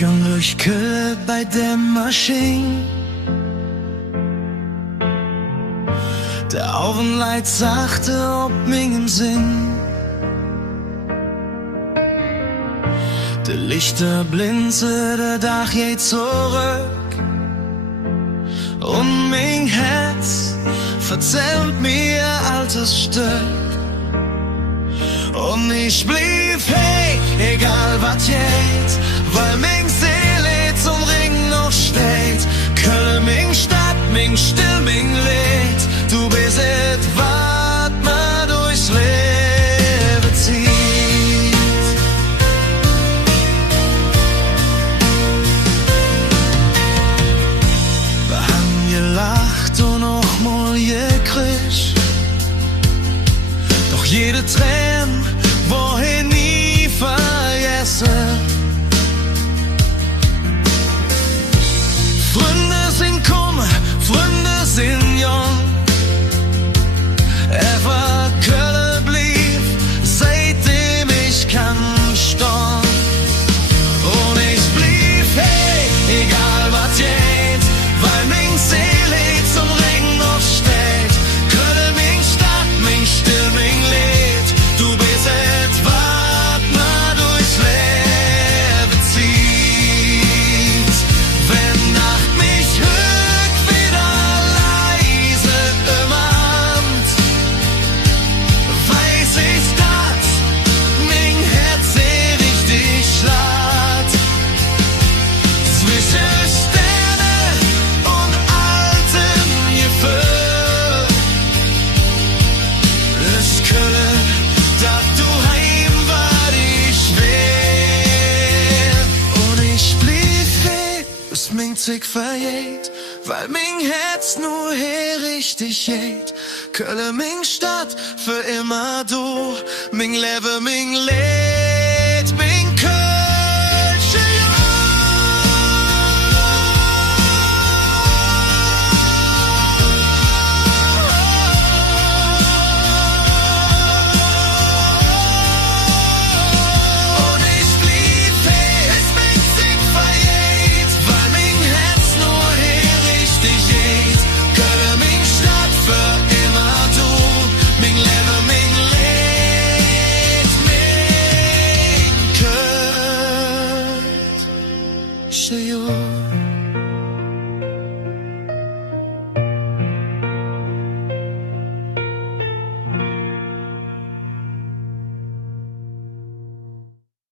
Jong durch Kölle bei der Maschine. Der Augenlight sagte, ob mingen Sinn. De Lichter blinze, der Dach geht zurück. Und mein Herz verzählt mir altes Stück. Und ich blieb, hey, egal was jetzt, weil mein Seele zum Ring noch steht. Köln, mein Stadt, mein Still, mein Lied. Du bist et, wat ma durchs Leben zieht. Wir haben gelacht und auch mal gekriegt. Doch jede Träne, wohin nie vergessen. Freunde sind kummer, Freunde sind jung. Er war Kölle blieb, seitdem ich kann storn. Und ich blieb, hey, egal was geht, weil mein Seele zum Ring noch steht. Kölle, mein Stadt, mein Still, mein Lied. Du bist etwas, ma durchs Leben zieht. Wenn Nacht mich hört, wieder leise im Abend, weiß ich, dass mein Herz sehr richtig schlägt. Zwischen Sterne und altem Gefühl ist Köln, dass du heim war, ich will. Und ich blieb weg, bis mein Zick vergeht, weil mein Herz nur hier richtig geht. Köln, mein Stadt, für immer du, mein Leben, mein Leben.